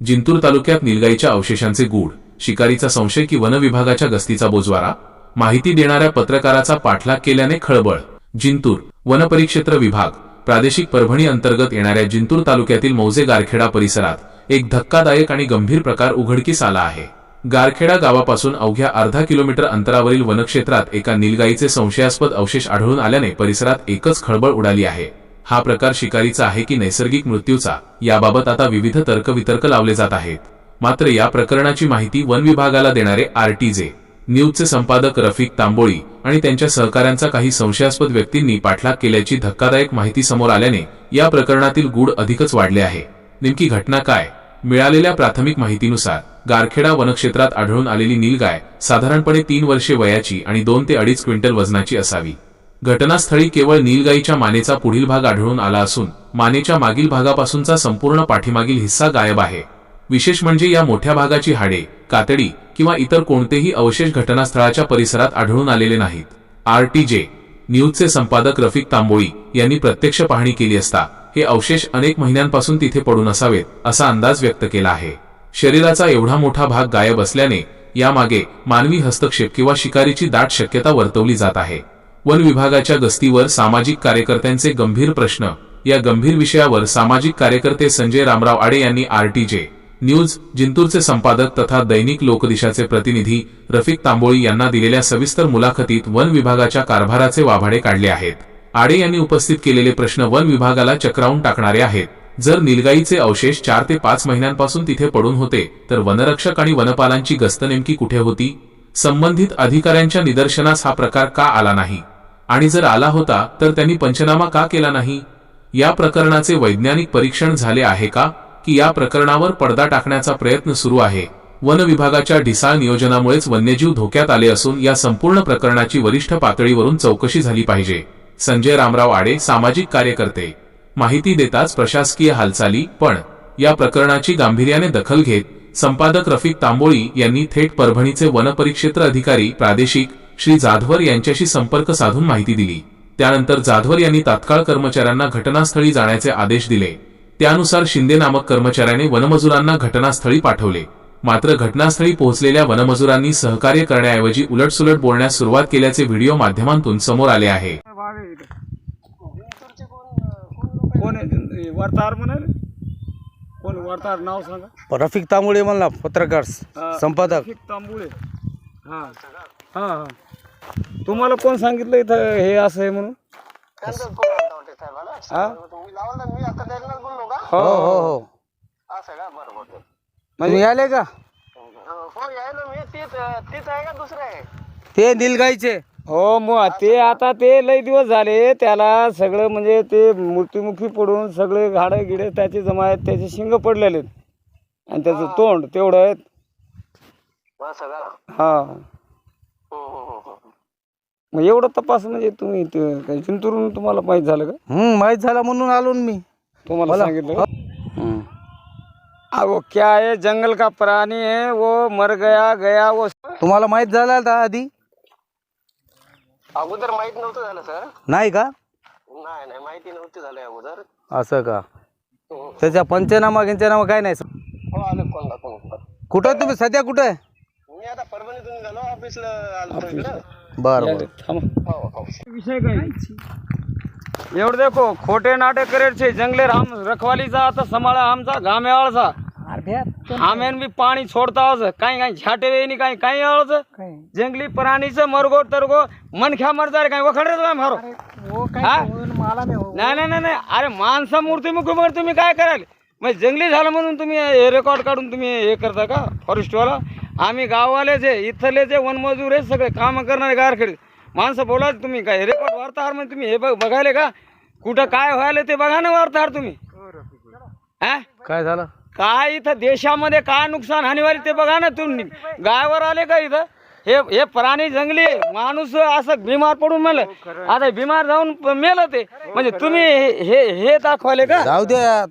जिंतूर तालुक्यात नीलगाईच्या अवशेषांचे गूढ, शिकारीचा संशय की वन विभागाच्या गस्तीचा बोजवारा, माहिती देणाऱ्या पत्रकाराचा पाठलाग केल्याने खळबळ। जिंतूर वनपरिक्षेत्र विभाग प्रादेशिक परभणी अंतर्गत येणाऱ्या जिंतूर तालुक्यातील मौजे गारखेडा परिसरात एक धक्कादायक आणि गंभीर प्रकार उघडकीस आला आहे। गारखेडा गावापासून अवघ्या अर्धा किलोमीटर अंतरावरील वनक्षेत्रात एका नीलगाईचे संशयास्पद अवशेष आढळून आल्याने परिसरात एकच खळबळ उडाली आहे। हा प्रकार शिकारीचा आहे की नैसर्गिक मृत्यूचा, याबाबत आता विविध तर्कवितर्क लावले जात आहेत। मात्र या प्रकरणाची माहिती वन विभागाला देणारे आरटीजे न्यूजचे संपादक रफिक तांबोळी आणि त्यांच्या सहकाऱ्यांचा काही संशयास्पद व्यक्तींनी पाठलाग केल्याची धक्कादायक माहिती समोर आल्याने या प्रकरणातील गूढ अधिकच वाढले आहे। नेमकी घटना काय? मिळालेल्या प्राथमिक माहितीनुसार गारखेडा वनक्षेत्रात आढळून आलेली नीलगाय साधारणपणे 3 वर्षे वयाची आणि 2 ते 2.5 क्विंटल वजनाची असावी। घटनास्थळी केवळ नीलगाईच्या मानेचा पुढील भाग आढळून आला असून मानेच्या मागील भागापासूनचा संपूर्ण पाठीमागील हिस्सा गायब आहे। विशेष म्हणजे या मोठ्या भागाची हाडे, कातडी किंवा इतर कोणतेही अवशेष घटनास्थळाच्या परिसरात आढळून आलेले नाहीत। आरटीजे न्यूजचे संपादक रफिक तांबोळी यांनी प्रत्यक्ष पाहणी केली असता हे अवशेष अनेक महिन्यांपासून तिथे पडून असावेत असा अंदाज व्यक्त केला आहे। शरीराचा एवढा मोठा भाग गायब असल्याने यामागे मानवी हस्तक्षेप किंवा शिकारीची दाट शक्यता वर्तवली जात आहे। वन विभागाच्या गस्तीवर सामाजिक कार्यकर्त्यांचे गंभीर प्रश्न, या गंभीर विषयावर सामाजिक कार्यकर्ते संजय रामराव आडे यांनी आरटीजे न्यूज जिंतूरचे संपादक तथा दैनिक लोकदिशाचे प्रतिनिधी रफिक तांबोळी यांना दिलेल्या सविस्तर मुलाखतीत वन विभागाच्या कारभाराचे वाभाडे काढले आहेत। आडे यांनी उपस्थित केलेले प्रश्न वन विभागाला चक्रावून टाकणारे आहेत। जर नीलगाईचे अवशेष 4 ते 5 महिन्यांपासून तिथे पडून होते तर वनरक्षक आणि वनपालांची गस्त नेमकी कुठे होती? संबंधित अधिकाऱ्यांच्या निदर्शनास हा प्रकार का आला नाही? आणि जर आला होता तर त्यांनी पंचनामा का केला नाही? या प्रकरणाचे वैज्ञानिक परीक्षण झाले आहे का, की या प्रकरणावर पडदा टाकण्याचा प्रयत्न सुरू आहे? वन विभागाच्या ढिसाळ नियोजनामुळेच वन्यजीव धोक्यात आले असून या संपूर्ण प्रकरणाची वरिष्ठ पातळीवरून चौकशी झाली पाहिजे। संजय रामराव आडे, सामाजिक कार्यकर्ते। माहिती देताच प्रशासकीय हालचाली, पण या प्रकरणाची गांभीर्याने दखल घेत संपादक रफिक तांबोळी यांनी थेट परभणीचे वनपरिक्षेत्र अधिकारी प्रादेशिक श्री जाधवर यांच्याशी संपर्क साधून माहिती दिली। त्यानंतर जाधवर यांनी तात्काळ कर्मचाऱ्यांना घटनास्थळी जाण्याचे आदेश दिले। त्यानुसार शिंदे नामक कर्मचाऱ्याने वनमजुरांना घटनास्थळी पाठवले। मात्र घटनास्थळी पोहोचलेल्या वनमजुरांनी सहकार्य करण्याऐवजी उलटसुलट बोलण्यास सुरुवात केल्याचे व्हिडिओ माध्यमांतून समोर आले आहे। वार्ताहर नाव सांगा। रफिक तांबोळे म्हणला, पत्रकार संपादक रफिक तांबोळे। हा हा हा, तुम्हाला कोण सांगितलं इथं हे असं आहे म्हणून? हो हो हो, तुम्ही आले का? ते नीलगाईचे हो, मग ते आता ते लय दिवस झाले, त्याला सगळं म्हणजे ते मृत्युमुखी पडून सगळे घाडं गिडे त्याचे जमा आहेत, त्याचे शिंग पडलेले आणि त्याचं तोंड तेवढं आहे। हा, मग एवढं तपास म्हणजे तुम्ही काही जिंतूरून तुम्हाला माहित झालं का? माहित झालं म्हणून आलो मी तुम्हाला सांगितलं। वो क्या है, जंगल का प्राणी है, वो मर गया गया। वो तुम्हाला माहित झालं का आधी? अगोदर माहित नव्हतं झालं सर। नाही का? नाही माहिती नव्हती झालं अगोदर। असं का? त्याचा पंचनामा गिंचनामा काय नाही? हो, आलं कोण कुठं तुम्ही सध्या? कुठे? मी आता परभणीतून गेलो, ऑफिसला आलो इकडं। बरं, विषय काय एवढं देखो, खोटे नाटे करायचे जंगले राम रखवालीचा आता समाळा आमचा घामेवाळचा आम्यान बी पाणी छोडतावच काही काही झाटे वेणी काही काही आळच जंगली प्राणीचं मरगो तरगो मनख्या मरता रे काही वखडरे तुम्ही मारो। नाही, अरे माणसा मूर्ती मुखी तुम्ही काय कराल? मग जंगली झालं म्हणून तुम्ही हे रेकॉर्ड काढून तुम्ही हे करता का? फॉरेस्टवाला आम्ही गाववालेच आहे, इथले जे वनमजूर आहे सगळे काम करणारे गारखेड माणसं बोलायचं। तुम्ही काय रेकॉर्ड वार्ताहर म्हणजे तुम्ही हे बघायले का? कुठं काय व्हायला ते बघा ना वार्ताहर तुम्ही। काय झालं? काय इथं देशामध्ये काय नुकसान हानी व्हायला ते बघा ना तुम्ही। गायवर आले का इथं? हे प्राणी जंगली माणूस असं बिमार पडून मेलं, आता बिमार जाऊन मेलं ते म्हणजे तुम्ही हे दाखवाले का? जाऊ द्या,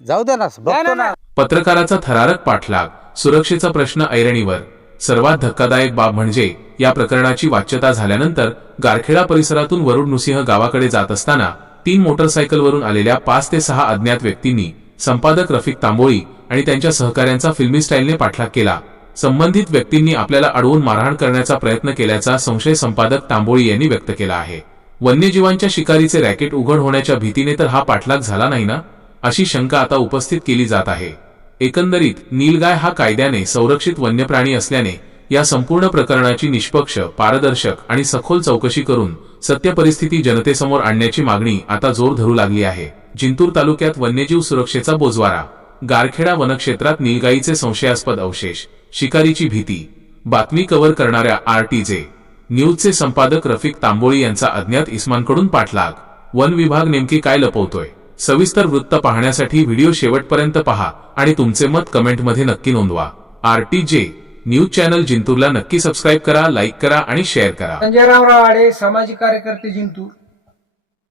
जाऊ द्या ना, बघतो ना। पत्रकाराचा थरारक पाठलाग, सुरक्षेचा प्रश्न ऐरणीवर। सर्वात धक्कादायक बाब म्हणजे या प्रकरणाची वाच्यता झाल्यानंतर गारखेडा परिसरातून वरुड नुसिंह गावाकडे जात असताना 3 मोटरसायकलवरून आलेल्या 5 ते 6 अज्ञात व्यक्तींनी संपादक रफिक तांबोळी आणि त्यांच्या सहकाऱ्यांचा फिल्मी स्टाईलने पाठलाग केला. संबंधित व्यक्तींनी आपल्याला अडवून मारहाण करण्याचा प्रयत्न केल्याचा संशय संपादक तांबोळी यांनी व्यक्त केला आहे. वन्यजीवांच्या शिकारीचे रॅकेट उघड होण्याच्या भीतीने तर हा पाठलाग झाला नाही ना, अशी शंका आता उपस्थित केली जात आहे. एकंदरीत नीलगाय हा कायद्याने संरक्षित वन्यप्राणी असल्याने या संपूर्ण प्रकरणाची निष्पक्ष, पारदर्शक आणि सखोल चौकशी करून सत्य परिस्थिती जनतेसमोर आणण्याची मागणी आता जोर धरू लागली आहे. जिंतूर तालुक्यात वन्यजीव सुरक्षेचा बोजवारा. गारखेडा वनक्षेत्रात नीलगाईचे संशयास्पद अवशेष, शिकारीची भीती. बातमी कव्हर करणाऱ्या RTJ न्यूजचे संपादक रफिक तांबोळी यांचा अज्ञात इस्मांकडून पाठलाग. वन विभाग नेमके काय लपवतोय? सविस्तर वृत्त पाहण्यासाठी व्हिडिओ शेवटपर्यंत पहा आणि तुमचे मत कमेंटमध्ये नक्की नोंदवा. RTJ न्यूज चॅनल जिंतूरला नक्की सबस्क्राईब करा, लाईक करा आणि शेअर करा. संजय रामराव आडे, सामाजिक कार्यकर्ते, जिंतूर.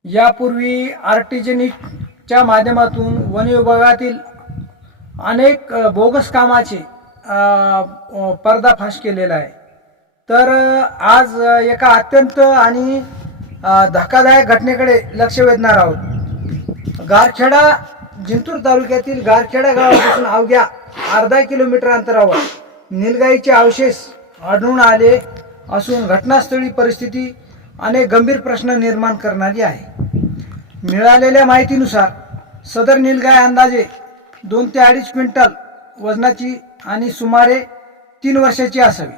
यापूर्वी RTJ न्यूजच्या माध्यमातून वन विभागातील अनेक बोगस कामाचे पर्दाफाश केलेला आहे. तर आज एका अत्यंत आणि धक्कादायक घटनेकडे लक्ष वेधणार आहोत. गारखेडा, जिंतूर तालुक्यातील गारखेडा गावापासून अवघ्या अर्धा किलोमीटर अंतरावर नीलगाईचे अवशेष आढळून आले असून घटनास्थळी परिस्थिती अनेक गंभीर प्रश्न निर्माण करणारी आहे. मिळालेल्या माहितीनुसार सदर नीलगाय अंदाजे 2 ते 2.5 क्विंटल वजनाची आणि सुमारे 3 वर्षाची असावी.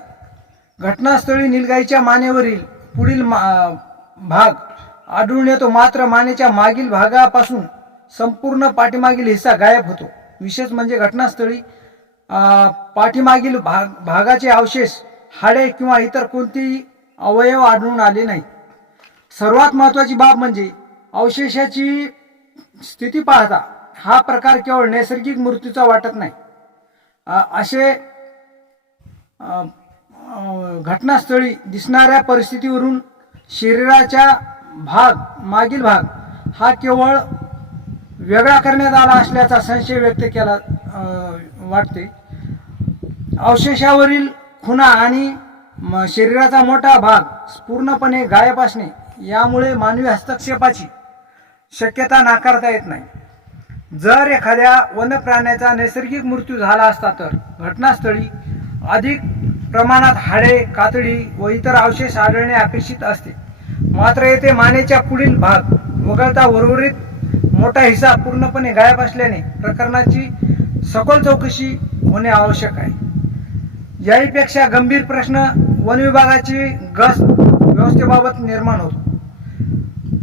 घटनास्थळी नीलगाईच्या मानेवरील पुढील भाग आढळून येतो, मात्र मानेच्या मागील भागापासून संपूर्ण पाठीमागील हिस्सा गायब होतो. विशेष म्हणजे घटनास्थळी पाठीमागील भागाचे अवशेष, हाडे किंवा इतर कोणतेही अवयव आढळून आले नाहीत. सर्वात महत्त्वाची बाब म्हणजे अवशेषाची स्थिती पाहता हा प्रकार केवळ नैसर्गिक मृत्यूचा वाटत नाही. असे घटनास्थळी दिसणाऱ्या परिस्थितीवरून शरीराचा मागील भाग हा केवळ वेगळा करण्यात आला असल्याचा संशय व्यक्त केला वाटते. अवशेषावरील खुणा आणि शरीराचा मोठा भाग पूर्णपणे गायब असणे यामुळे मानवी हस्तक्षेपाची शक्यता नाकारता येत नाही. जर एखाद्या वन्यप्राण्याचा नैसर्गिक मृत्यू झाला असता तर घटनास्थळी अधिक प्रमाणात हाडे, कातडी व इतर अवशेष आढळणे अपेक्षित असते. मात्र येथे मानेच्या पुढील भाग वगळता उर्वरित मोठा हिस्सा पूर्णपणे गायब असल्याने प्रकरणाची सखोल चौकशी होणे आवश्यक आहे. याहीपेक्षा गंभीर प्रश्न वन विभागाची गस्त व्यवस्थेबाबत निर्माण होतो.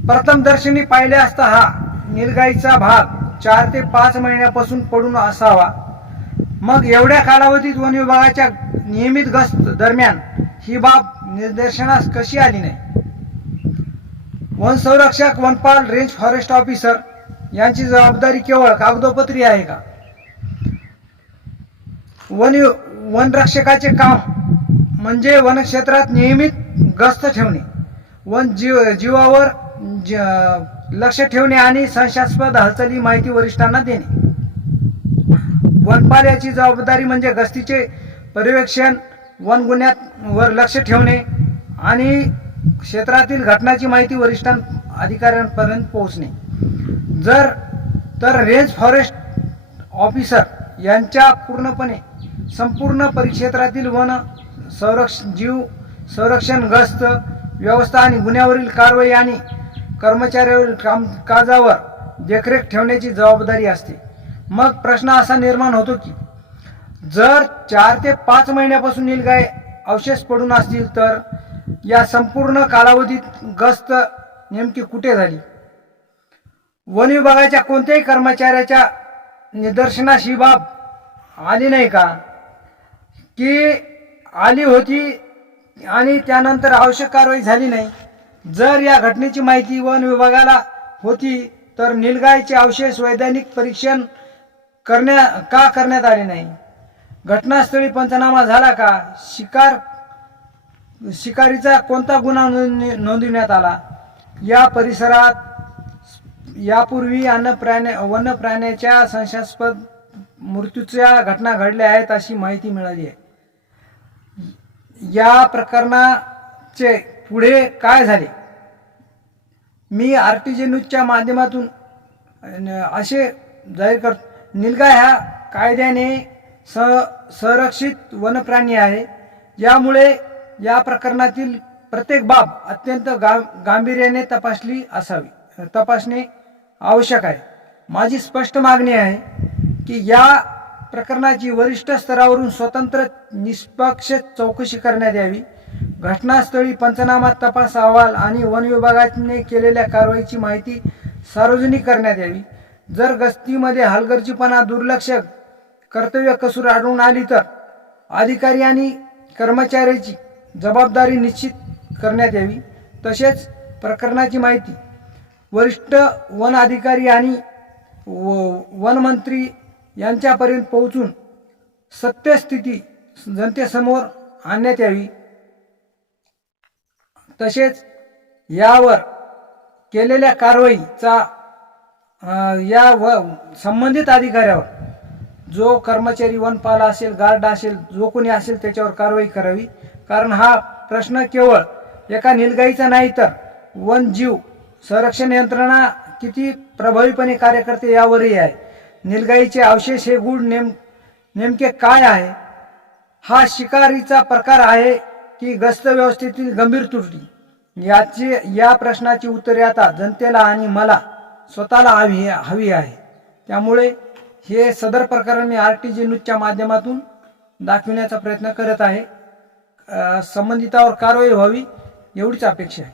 प्रथमदर्शनी पाहिले असता हा नीलगाईचा भाग 4 ते 5 महिन्यापासून पडून असावा. मग एवढ्या कालावधीत वन विभागाच्या नियमित गस्त दरम्यान ही बाब निदर्शनास कशी आली नाही? वन संरक्षक, वनपाल, रेंज फॉरेस्ट ऑफिसर यांची जबाबदारी केवळ कागदोपत्री आहे का? वनरक्षकाचे काम म्हणजे वनक्षेत्रात नियमित गस्त ठेवणे, जीवावर लक्ष ठेवणे आणि संशयास्पद हालचाली माहिती वरिष्ठांना देणे. वनपाल याची जबाबदारी म्हणजे गस्तीचे पर्यवेक्षण, वन गुन्ह्यांवर लक्ष ठेवणे आणि क्षेत्रातील घटनाची माहिती वरिष्ठ अधिकाऱ्यांपर्यंत पोहोचणे. तर रेंज फॉरेस्ट ऑफिसर यांच्या संपूर्ण परिक्षेत्रातील वन जीव संरक्षण, गस्त व्यवस्था आणि गुन्ह्यावरील कारवाई आणि कर्मचाऱ्यावरील कामकाजावर देखरेख ठेवण्याची जबाबदारी असते. मग प्रश्न असा निर्माण होतो की जर 4 ते 5 महिन्यापासून नीलगाय अवशेष पडून असतील तर या संपूर्ण कालावधीत गस्त नेमकी कुठे झाली? वन विभागाच्या कोणत्याही कर्मचाऱ्याच्या निदर्शनास ही बाब आली नाही का? की आली होती आणि त्यानंतर आवश्यक कारवाई झाली नाही? जर या घटनेची माहिती वन विभागाला होती तर नीलगायचे अवशेष वैज्ञानिक परीक्षण का करण्यात आले नाही? घटनास्थळी पंचनामा झाला का? शिकारीचा कोणता गुन्हा नोंदविण्यात आला? या परिसरात यापूर्वी वन्य प्राण्याच्या संशयास्पद मृत्यूच्या घटना घडल्या आहेत अशी माहिती मिळाली आहे. या प्रकरणाचे पुढे काय झाले मी RTJ न्यूजच्या माध्यमातून असे जाहीर करतो, निलगाय हा कायद्याने संरक्षित वनप्राणी आहे. यामुळे या प्रकरणातील प्रत्येक बाब अत्यंत गांभीर्याने तपासणे आवश्यक आहे. माझी स्पष्ट मागणी आहे की या प्रकरणाची वरिष्ठ स्तरावरून स्वतंत्र निष्पक्ष चौकशी करण्यात यावी. घटनास्थळी पंचनामा, तपास अहवाल आणि वन विभागाने केलेल्या कारवाईची माहिती सार्वजनिक करण्यात यावी. जर गस्तीमध्ये हलगर्जीपणा, दुर्लक्ष, कर्तव्य कसूर आढळून आली तर अधिकारी आणि कर्मचाऱ्याची जबाबदारी निश्चित करण्यात यावी. तसेच प्रकरणाची माहिती वरिष्ठ वन अधिकारी आणि वनमंत्री यांच्यापर्यंत पोहोचून सत्यस्थिती जनतेसमोर आणण्यात यावी. तसेच यावर केलेल्या कारवाईचा संबंधित अधिकाऱ्यावर, जो कर्मचारी वनपाल असेल, गार्ड असेल, जो कोणी असेल त्याच्यावर कारवाई करावी. कारण हा प्रश्न केवळ एका निलगाईचा नाही तर वनजीव संरक्षण यंत्रणा किती प्रभावीपणे कार्य करते यावरही आहे. निलगाईचे अवशेष हे गूढ नेमके काय आहे? हा शिकारीचा प्रकार आहे की गस्त व्यवस्थेतील गंभीर त्रुटी? या प्रश्नाची उत्तरे आता जनतेला आणि मला स्वतःला हवी आहे. त्यामुळे हे सदर प्रकरण मी RTJ न्यूजच्या माध्यमातून दाखविण्याचा प्रयत्न करत आहे. संबंधितावर कारवाई व्हावी एवढीच अपेक्षा आहे.